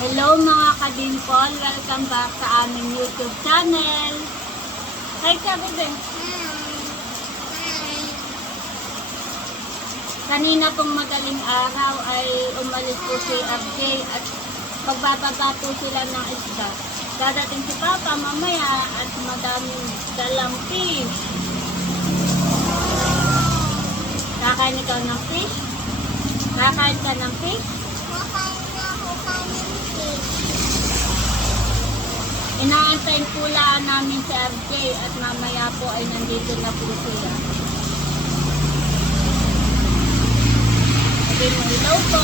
Hello mga ka-Dimple! Welcome back sa aming YouTube channel! Hi ka, bebe! Kanina pong madaling araw ay umalis po si RJ at pagbababa po sila ng isda. Dadating si Papa mamaya at madaming dalang fish. Kakain ikaw ng fish? Kakain ka ng fish? Inaantayin po lang namin si RJ at mamaya po ay nandito na po sila. Sabi mo, hello po!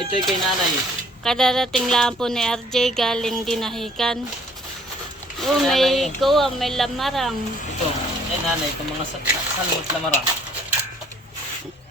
Ito'y kay nanay. Kadadating lang po ni RJ galing dinahikan. Oh, may kuha, may lamarang. Ito, kay nanay, itong mga salmot lamarang.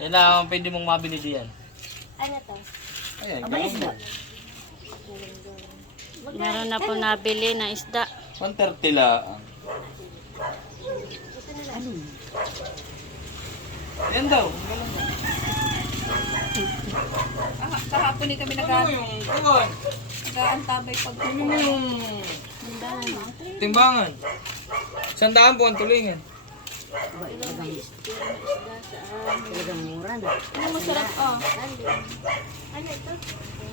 Yan lang pwede mong mabili diyan. Ano to? Ayan, ganun mo. Meron na po nabili na isda. 130 lang. Yan daw, ganun daw. Kahapon kami Ano yung kuwan? nag-aantabay pag Ano mo yung timbangan? 100 po ang tulingan. ano masarap oh.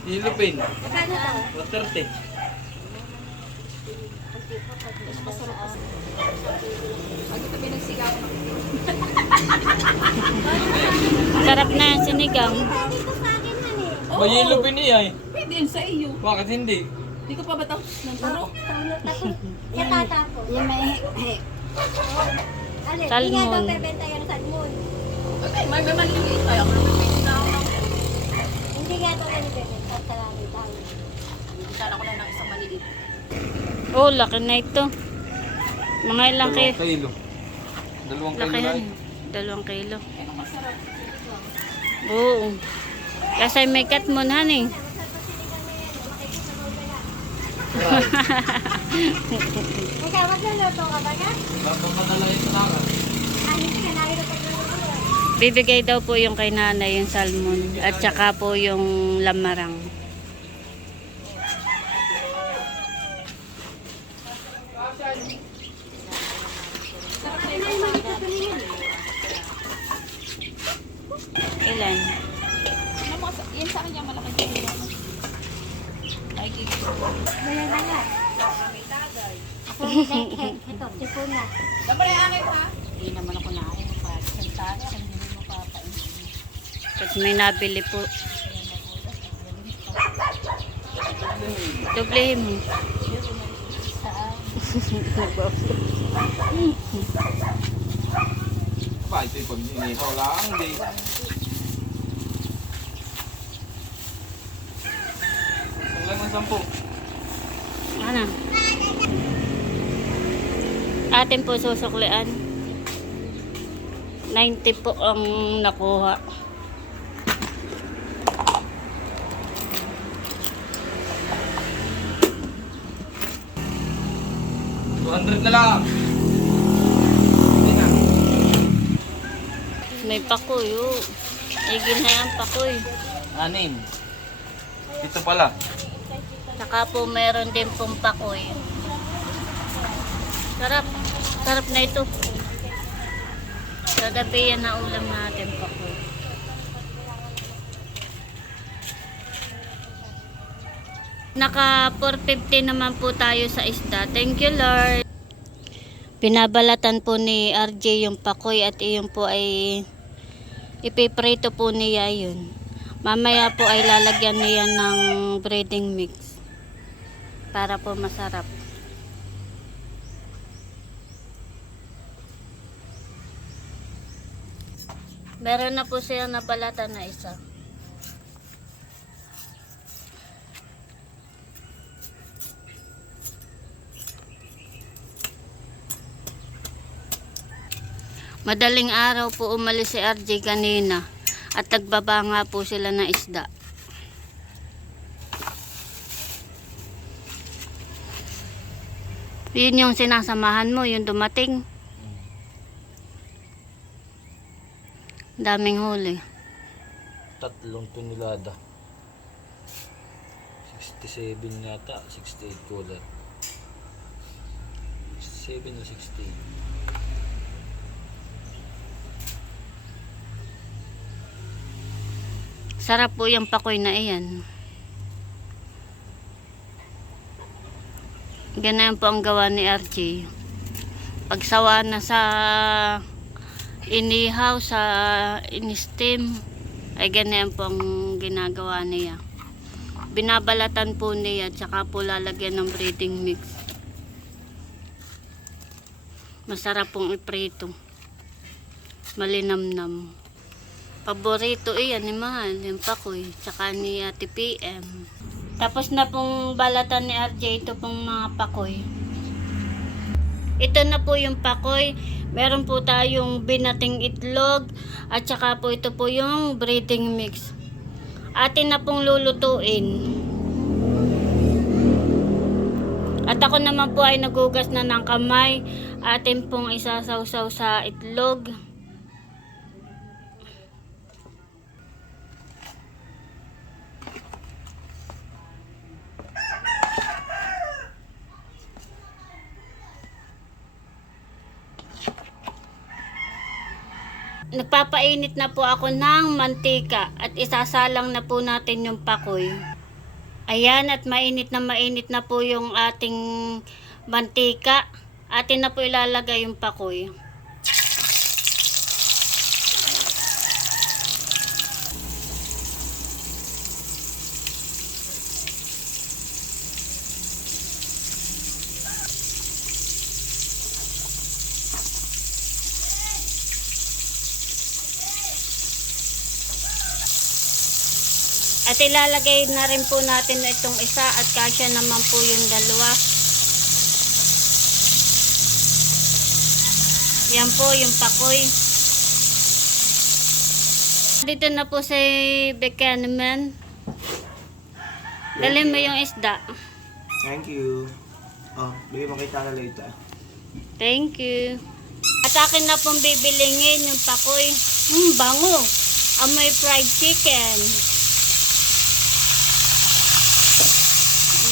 Ilupin. Magkano to? 130. Masarap kasi. Pag kami nagsigaw. Sarap na yan sinigang. May ilupin niya eh. Pwede yun sa iyo. Bakit hindi? Hindi ko pa ba tapos ng turo? Yung may alin, Salmon. hindi nga daw bebenta yung salmon. Okay, may maliliit tayo. Ako naman pwede na ako ng... Hindi nga daw yan bebenta sa langit. Sana ko lang ng isang maliit. Oh, laki na ito. Mga ilang kilo. Kilo. 2 kilo Laki na. yan. 2 kilo. Ano masarap? Oo. Kasi may cut mo na eh. Ikaw, magluluto ka ba ka? Papadala ito na ka. Anis ka na rin ito. Bibigay daw po yung kay nanay yung salmon at saka po yung lamarang. Ilan? Ano mga yan sa kanya malaki kilo. Ay, kilo. Bayan na nga. Ako, ito, sipon na. Dapat ay akin ha? Hindi naman ako naayon. Santara, hindi mo mapapain. At may nabili po. Doblehin mo. Pa, ito'y pag initaw lang, di. Isang lang ng 10. Ano? Atin po susuklian. 90 po ang nakuha. $200 na lang. Hindi na. May pakoy, oh. Igil na yan pakoy. 6. Ito pala. Saka po meron din pong pakoy. Sarap. Sarap na ito. Sa gabi yan na ulam natin pakoy. Naka 450 naman po tayo sa isda. Thank you, Lord. Pinabalatan po ni RJ yung pakoy at iyon po ay ipiprito po niya yun. Mamaya po ay lalagyan niya ng breading mix para po masarap. Meron na po siya nabalatan na isa. Madaling araw po umalis si RJ kanina at nagbaba nga po sila ng isda. Yun yung sinasamahan mo, yung dumating. Daming huli. 3 tonelada. 67 yata, 68 kulat. 67 o 68. Sarap po yung pakoy na iyan. Ganyan po ang gawa ni RJ. Pagsawa na sa inihaw, sa in-steam, ay ganyan po ang ginagawa niya. Binabalatan po niya, tsaka po lalagyan ng breading mix. Masarap pong iprito. Malinamnam. Paborito iyan ni Mahal, yung pakoy, tsaka ni Ate PM. Tapos na pong balatan ni RJ ito pong mga pakoy. Ito na po yung pakoy. Meron po tayong binating itlog at tsaka po ito po yung breading mix. Atin na pong lulutuin. At ako naman po ay nagugas na ng kamay. Atin pong isasawsaw sa itlog. Nagpapainit na po ako ng mantika at isasalang na po natin yung pakoy. Ayan, at mainit na po yung ating mantika. Atin na po ilalagay yung pakoy. At ilalagay na rin po natin itong isa at kasya naman po yung dalawa. Yan po yung pakoy. Dito na po si Buchanan. Dalhin mo yung isda. Thank you. Oh, bigay mo kay Tala later. Thank you. At akin na pong bibilingin yung pakoy. Bango. Amoy fried chicken.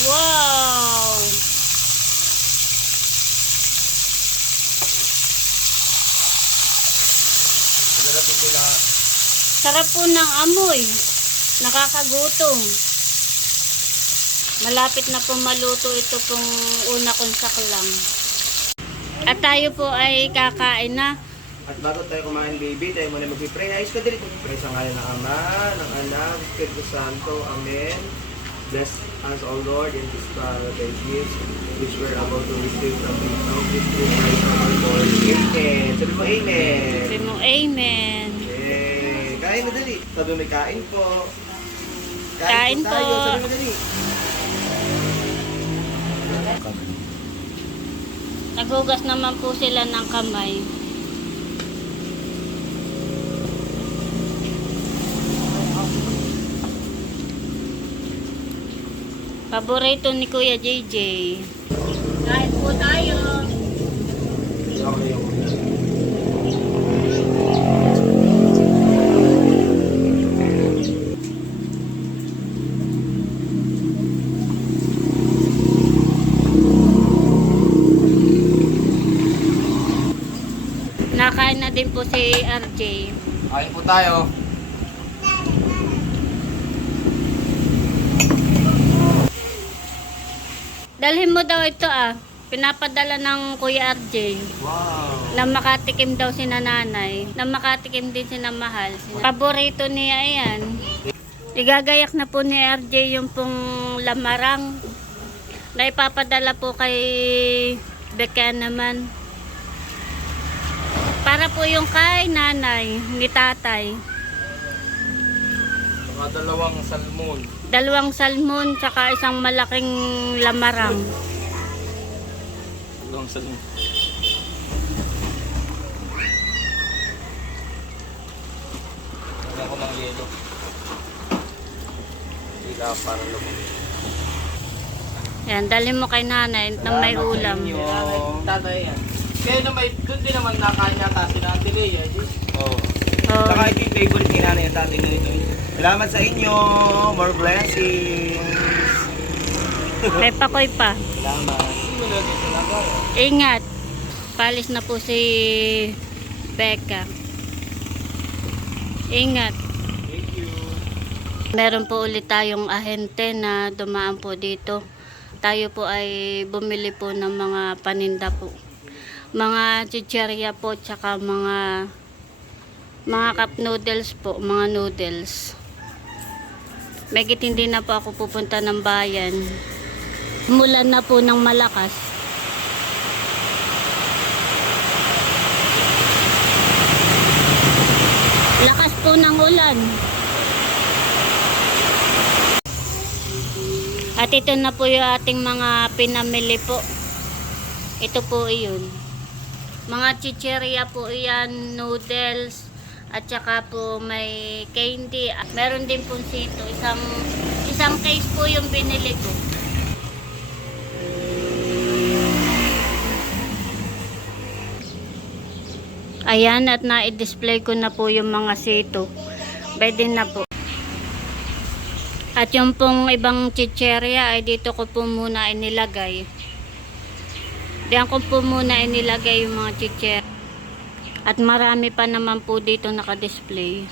Wow! Sarap po ng amoy. Nakakagutom. Malapit na po maluto ito pong una kong saklang. At tayo po ay kakain na. At bago tayo kumain, baby, tayo muna mag-pray. Ayos ka din. Pray sa ngalan ng Ama, ng Anak, ng Espiritu Santo. Amen. Bless us, O Lord, in this paradise gifts, which we're about to receive from the throne of Christ our Lord. Amen. Sabi mo, Amen. Sabi mo, Amen. Okay. Kain na dali. Sabi mo, kain po. Kain po tayo. po. Sabi mo, dali. Nagugas naman po sila ng kamay. Paborito ni Kuya JJ. Kain po tayo. Nakain na din po si RJ. Kain po tayo. Dalhin mo daw ito Pinapadala ng Kuya RJ. Wow. Na makatikim daw si nanay. Na makatikim din si na Mahal. Paborito niya yan. Igagayak na po ni RJ yung pong lamarang. Na ipapadala po kay Beka naman. Para po yung kay nanay, ni tatay. Mga 2 salmon. 2 salmon, tsaka isang malaking lamarang. 2 salmon. Lagyan ko ng yelo. Hila para lumamig. Yan, dali mo kay nanay nang may Salamat sa ulam. inyo. Nanay, tatay yan. Kaya na may, doon din naman nakain yata si Ate Lea. Oh. Oh, Saka ito yung favorite ni nanay at tatay nito. Salamat sa inyo. More blessings. may pakoy pa. Salamat. Ingat. Palis na po si Becca. Ingat. Thank you. Meron po ulit tayong ahente na dumaan po dito. Tayo po ay bumili po ng mga paninda po. Mga chicherya po, tsaka mga cup noodles po, mga noodles. Megit hindi na po ako pupunta ng bayan. Mulan na po ng malakas. Lakas po ng ulan. At ito na po yung ating mga pinamili po. Ito po iyon. Mga chicherya po iyan, noodles, at saka po may candy. Meron din po sito. Isang case po yung binili ko. Ayan, at na-display ko na po yung mga sito. Pwede na po. At yung pong ibang chicherya ay dito ko po muna inilagay. Diyan ko po muna inilagay yung mga chicherya. At marami pa naman po dito naka-display.